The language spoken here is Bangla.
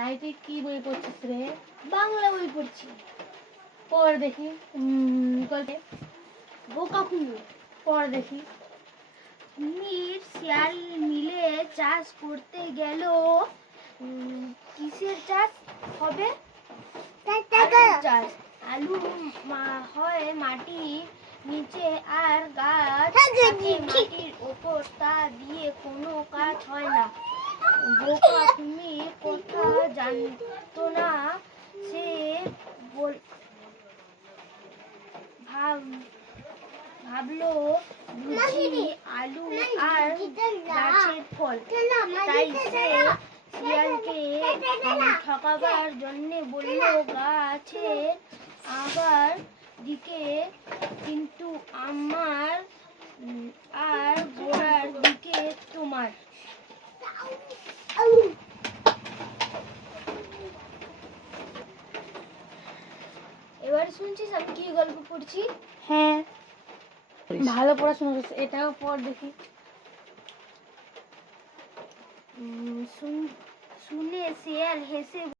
এই তুই কি বই পড়ছিস রে? বাংলা বই পড়ছি। পড় দেখি। গল্পে বোকা কুমির। পড় দেখি। কুমির শিয়াল মিলে চাষ করতে গেল। কিসের চাষ হবে? আলুর চাষ। আলু হয় মাটির নিচে আর গাছ থাকে মাটির ওপর, তা দিয়ে কোনো কাজ হয় না। বোকা কুমির কথা জানতো না, সে ভাবলো বুঝি আলু আর গাছের ফল, তাই সে শিয়ালকে ঠকাবার জন্যে বলল গাছের আবার দিকে কিন্তু আমার আর গোড়ার দিকে তোমার। এবার শুনছিস আমি কি গল্প পড়ছি? হ্যাঁ, ভালো পড়াশোনা করছিস। এটাও পড় দেখি। শুনে শিয়াল হেসে